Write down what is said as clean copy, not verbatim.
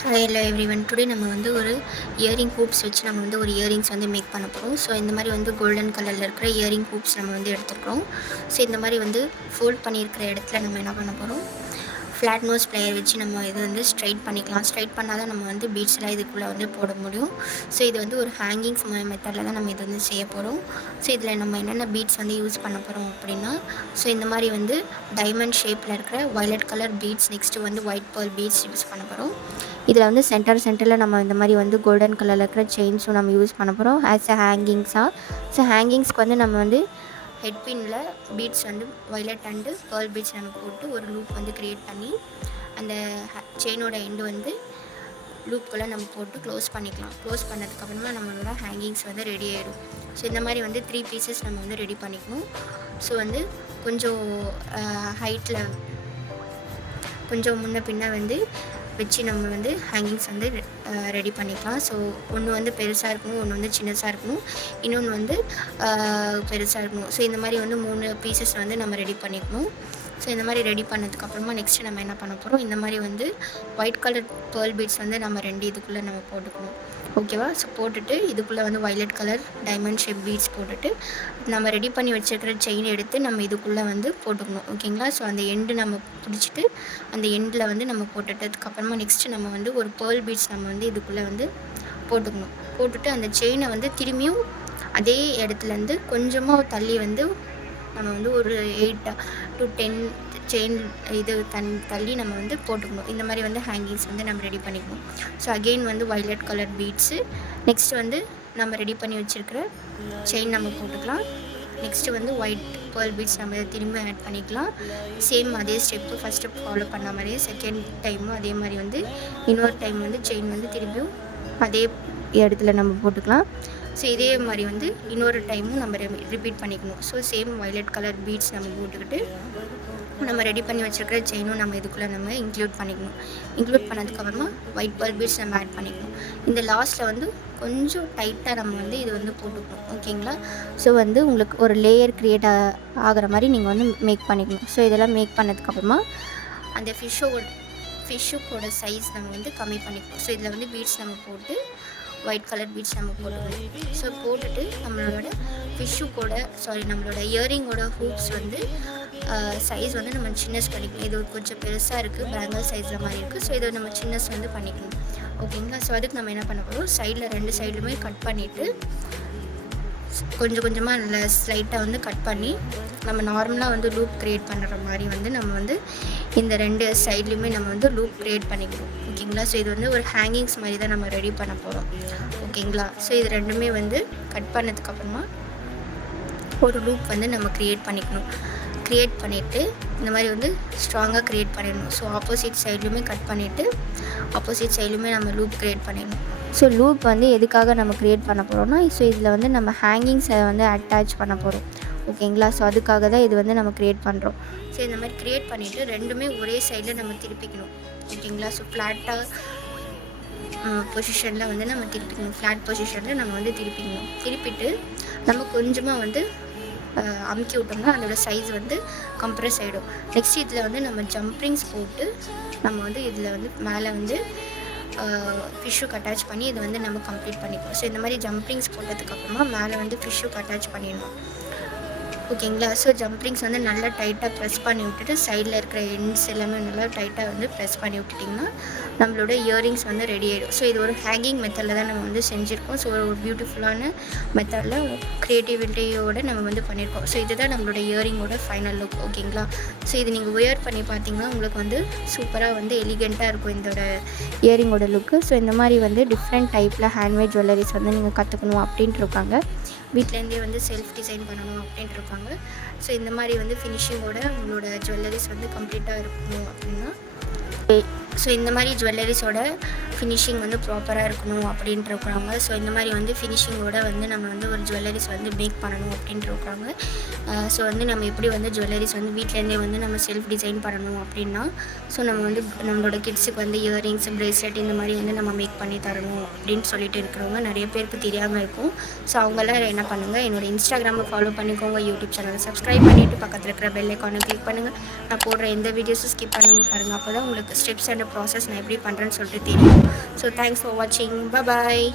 Hi hello everyone. Today நம்ம வந்து ஒரு இயரிங் ஹூப்ஸ் வச்சு நம்ம வந்து ஒரு இயரிங்ஸ் வந்து மேக் பண்ண போகிறோம். ஸோ இந்த மாதிரி வந்து கோல்டன் கலரில் இருக்கிற இயரிங் ஹூப்ஸ் நம்ம வந்து எடுத்துக்கிறோம். ஸோ இந்த மாதிரி வந்து ஃபோல்ட் பண்ணியிருக்கிற இடத்துல நம்ம என்ன பண்ண போகிறோம், ஃப்ளாட் நோஸ் ப்ளேயர் வச்சு நம்ம இது வந்து ஸ்ட்ரைட் பண்ணிக்கலாம். ஸ்ட்ரைட் பண்ணால் தான் நம்ம வந்து பீட்ஸ்லாம் இதுக்குள்ளே வந்து போட முடியும். ஸோ இது வந்து ஒரு ஹேங்கிங்ஸ் மெத்தடில் தான் நம்ம இது வந்து செய்ய போகிறோம். ஸோ இதில் நம்ம என்னென்ன பீட்ஸ் வந்து யூஸ் பண்ண போகிறோம் அப்படின்னா, ஸோ இந்த மாதிரி வந்து டைமண்ட் ஷேப்பில் இருக்கிற வயலட் கலர் பீட்ஸ், நெக்ஸ்ட்டு வந்து ஒயிட் பேர்ல் பீட்ஸ் யூஸ் பண்ண போகிறோம். இதில் வந்து சென்டரில் நம்ம இந்த மாதிரி வந்து கோல்டன் கலரில் இருக்கிற செயின்ஸும் நம்ம யூஸ் பண்ண போகிறோம் ஆஸ் அ ஹேங்கிங்ஸாக. ஸோ ஹேங்கிங்ஸ்க்கு வந்து நம்ம வந்து ஹெட் பின்னில் பீட்ஸ் வந்து வயலட் அண்டு பேர்ல் பீட்ஸ் நம்ம போட்டு ஒரு லூப் வந்து க்ரியேட் பண்ணி அந்த செயினோட எண்டு வந்து லூப்புக்குள்ளே நம்ம போட்டு க்ளோஸ் பண்ணிக்கலாம். க்ளோஸ் பண்ணதுக்கப்புறமா நம்மளோட ஹேங்கிங்ஸ் வந்து ரெடி ஆகிடும். ஸோ இந்த மாதிரி வந்து 3 பீசஸ் நம்ம வந்து ரெடி பண்ணிக்கணும். ஸோ வந்து கொஞ்சம் ஹைட்டில் கொஞ்சம் முன்ன பின்ன வந்து வச்சு நம்ம வந்து ஹேங்கிங்ஸ் வந்து ரெடி பண்ணிக்கலாம். ஸோ ஒன்று வந்து பெருசாக இருக்கணும், ஒன்று வந்து சின்னதாக இருக்கணும், இன்னொன்று வந்து பெருசாக இருக்கணும். ஸோ இந்த மாதிரி வந்து 3 பீசஸ் வந்து நம்ம ரெடி பண்ணிக்கணும். ஸோ இந்த மாதிரி ரெடி பண்ணதுக்கப்புறமா நெக்ஸ்ட்டு நம்ம என்ன பண்ண போகிறோம், இந்த மாதிரி வந்து ஒயிட் கலர் பேர்ல் பீட்ஸ் வந்து நம்ம 2 இதுக்குள்ளே நம்ம போட்டுக்கணும். ஓகேவா? ஸோ போட்டுட்டு இதுக்குள்ளே வந்து violet colour diamond shape beads போட்டுட்டு நம்ம ரெடி பண்ணி வச்சுருக்கிற செயின் எடுத்து நம்ம இதுக்குள்ளே வந்து போட்டுக்கணும். ஓகேங்களா? ஸோ அந்த எண்டு நம்ம பிடிச்சிட்டு அந்த எண்டில் வந்து நம்ம போட்டுட்டதுக்கப்புறமா நெக்ஸ்ட்டு நம்ம வந்து ஒரு பேர்ல் பீட்ஸ் நம்ம வந்து இதுக்குள்ளே வந்து போட்டுக்கணும். போட்டுட்டு அந்த செயினை வந்து திரும்பியும் அதே இடத்துலேருந்து கொஞ்சமாக தள்ளி வந்து நம்ம வந்து ஒரு 8 to 10 செயின் இது தள்ளி நம்ம வந்து போட்டுக்கணும். இந்த மாதிரி வந்து ஹேங்கிங்ஸ் வந்து நம்ம ரெடி பண்ணிக்கணும். ஸோ அகெயின் வந்து வயலட் கலர் பீட்ஸு, நெக்ஸ்ட்டு வந்து நம்ம ரெடி பண்ணி வச்சுருக்கிற செயின் நம்ம போட்டுக்கலாம். நெக்ஸ்ட்டு வந்து ஒயிட் பேர்ல் பீட்ஸ் நம்ம திரும்ப ஆட் பண்ணிக்கலாம். சேம் அதே ஸ்டெப்பு ஃபஸ்ட்டு ஃபாலோ பண்ண மாதிரியே செகண்ட் டைமும் அதே மாதிரி வந்து இன்னொரு டைம் வந்து செயின் வந்து திரும்பியும் அதே இடத்துல நம்ம போட்டுக்கலாம். ஸோ இதே மாதிரி வந்து இன்னொரு டைமும் நம்ம ரிப்பீட் பண்ணிக்கணும். So same violet colour beads நம்ம போட்டுக்கிட்டு நம்ம ரெடி பண்ணி வச்சுருக்கிற செயினும் நம்ம இதுக்குள்ளே நம்ம இன்க்ளூட் பண்ணிக்கணும். இன்க்ளூட் பண்ணதுக்கப்புறமா ஒயிட் பேர்ல் பீட்ஸ் நம்ம ஆட் பண்ணிக்கணும். இந்த லாஸ்ட்டில் வந்து கொஞ்சம் டைட்டாக நம்ம வந்து இது வந்து போட்டுக்கணும். ஓகேங்களா? ஸோ வந்து உங்களுக்கு ஒரு லேயர் க்ரியேட் ஆகிற மாதிரி நீங்கள் வந்து மேக் பண்ணிக்கணும். ஸோ இதெல்லாம் மேக் பண்ணதுக்கப்புறமா அந்த ஃபிஷ்ஷுக்கோட சைஸ் நம்ம வந்து கம்மி பண்ணிக்கணும். ஸோ இதில் வந்து பீட்ஸ் நம்ம போட்டு ஒயிட் கலர் பீட்ஸ் நம்ம போட்டுக்கணும். ஸோ போட்டுட்டு நம்மளோட நம்மளோட இயரிங்கோட ஹூப்ஸ் வந்து சைஸ் வந்து நம்ம சின்னஸ் பண்ணிக்கணும். இது கொஞ்சம் பெருசாக இருக்குது, பேங்கிள் சைஸில் மாதிரி இருக்குது. ஸோ இதை நம்ம சின்னஸ் வந்து பண்ணிக்கணும். ஓகேங்களா? ஸோ அதுக்கு நம்ம என்ன பண்ண போகிறோம், சைடில் 2 சைடுமே கட் பண்ணிவிட்டு கொஞ்சம் கொஞ்சமாக நல்லா ஸ்லைட்டாக வந்து கட் பண்ணி நம்ம நார்மலாக வந்து லூப் க்ரியேட் பண்ணுற மாதிரி வந்து நம்ம வந்து இந்த 2 சைட்லேயுமே நம்ம வந்து லூப் க்ரியேட் பண்ணிக்கணும். ஓகேங்களா? ஸோ இது வந்து ஒரு ஹேங்கிங்ஸ் மாதிரி தான் நம்ம ரெடி பண்ண போகிறோம். ஓகேங்களா? ஸோ இது ரெண்டுமே வந்து கட் பண்ணதுக்கப்புறமா ஒரு லூப் வந்து நம்ம க்ரியேட் பண்ணிக்கணும். க்ரியேட் பண்ணிவிட்டு இந்த மாதிரி வந்து ஸ்ட்ராங்காக க்ரியேட் பண்ணிடணும். ஸோ ஆப்போசிட் சைட்லையுமே கட் பண்ணிவிட்டு ஆப்போசிட் சைட்லையுமே நம்ம லூப் க்ரியேட் பண்ணிடணும். ஸோ லூப் வந்து எதுக்காக நம்ம க்ரியேட் பண்ண போகிறோம்னா, ஸோ இதில் வந்து நம்ம ஹேங்கிங்ஸை வந்து அட்டாச் பண்ண போகிறோம். ஓகேங்களா? ஸோ அதுக்காக தான் இது வந்து நம்ம க்ரியேட் பண்ணுறோம். ஸோ இந்த மாதிரி க்ரியேட் பண்ணிவிட்டு ரெண்டுமே ஒரே சைடில் நம்ம திருப்பிக்கணும். ஓகேங்களா? ஸோ ஃப்ளாட்டாக பொசிஷனில் வந்து நம்ம திருப்பிக்கணும். ஃப்ளாட் பொசிஷனில் நம்ம வந்து திருப்பிட்டு நம்ம கொஞ்சமாக வந்து அமுக்கி விட்டோம்னா அதோட சைஸ் வந்து கம்ப்ரெஸ் ஆகிடும். நெக்ஸ்ட் இதில் வந்து நம்ம ஜம்ப்ரிங்ஸ் போட்டு நம்ம வந்து இதில் வந்து மேலே வந்து ஃபிஷ்ஷுக்கு அட்டாச் பண்ணி இதை வந்து நம்ம கம்ப்ளீட் பண்ணிப்போம். ஸோ இந்த மாதிரி ஜம்ப்ரிங்ஸ் போட்டதுக்கப்புறமா மேலே வந்து ஃபிஷ்ஷுக்கு அட்டாச் பண்ணிடணும். ஓகேங்களா? ஸோ ஜம்ப்ரிங்ஸ் வந்து நல்லா டைட்டாக ப்ரெஸ் பண்ணி விட்டுட்டு சைடில் இருக்கிற எண்ட்ஸ் எல்லாமே நல்லா டைட்டாக வந்து ப்ரெஸ் பண்ணி விட்டுட்டிங்கன்னா நம்மளோட இயரிங்ஸ் வந்து ரெடி ஆகிடும். ஸோ இது ஒரு ஹேங்கிங் மெத்தடில் தான் நம்ம வந்து செஞ்சுருக்கோம். ஸோ ஒரு பியூட்டிஃபுல்லான மெத்தடில் க்ரியேட்டிவிட்டியோடு நம்ம வந்து பண்ணியிருக்கோம். ஸோ இதுதான் நம்மளோட இயரிங்கோட ஃபைனல் லுக். ஓகேங்களா? ஸோ இது நீங்கள் வியர் பண்ணி பார்த்தீங்கன்னா உங்களுக்கு வந்து சூப்பராக வந்து எலிகெண்ட்டாக இருக்கும் இதோட இயரிங்கோட லுக்கு. ஸோ இந்த மாதிரி வந்து டிஃப்ரெண்ட் டைப்பில் ஹேண்ட்மேட் ஜுவல்லரிஸ் வந்து நீங்கள் கற்றுக்கணும் அப்படின்ட்டு இருக்காங்க, வீட்டிலேருந்தே வந்து செல்ஃப் டிசைன் பண்ணணும் அப்படின்ட்டு இருக்காங்க. ஸோ இந்த மாதிரி வந்து ஃபினிஷிங்கோட உங்களோட ஜுவல்லரிஸ் வந்து கம்ப்ளீட்டாக இருக்கணும் அப்படின்னா, ஸோ இந்த மாதிரி ஜுவல்லரிஸோட ஃபினிஷிங் வந்து ப்ராப்பராக இருக்கணும் அப்படின்ட்டு இருக்கிறாங்க. ஸோ இந்த மாதிரி வந்து ஃபினிஷிங்கோட வந்து நம்ம வந்து ஒரு ஜுவல்லரிஸ் வந்து மேக் பண்ணணும் அப்படின்ட்டு இருக்கிறாங்க. ஸோ வந்து நம்ம எப்படி வந்து ஜுவல்லரிஸ் வந்து வீட்டிலேருந்தே வந்து நம்ம செல்ஃப் டிசைன் பண்ணணும் அப்படின்னா, ஸோ நம்ம வந்து நம்மளோட கிட்ஸுக்கு வந்து இயரிங்ஸ், ப்ரேஸ்லெட் இந்த மாதிரி வந்து நம்ம மேக் பண்ணி தரணும் அப்படின்னு சொல்லிட்டு இருக்கிறவங்க நிறைய பேருக்கு தெரியாமல் இருக்கும். ஸோ அவங்களாம் என்ன பண்ணுங்கள், என்னோடய இன்ஸ்டாகிராமை ஃபாலோ பண்ணிக்கோங்க, யூடியூப் சேனலை சப்ஸ்கிரைப் பண்ணிவிட்டு பக்கத்தில் இருக்கிற பெல் ஐக்கானை கிளிக் பண்ணுங்கள். நான் போடுற எந்த வீடியோஸும் ஸ்கிப் பண்ணாமல் பாருங்கள். அப்போ தான் உங்களுக்கு ஸ்டெப்ஸ் அண்ட் ப்ராசஸ் நான் எப்படி பண்ணுறேன்னு சொல்லிட்டு தெரியும். ஸோ தேங்க்ஸ் ஃபார் வாட்சிங். பாய்.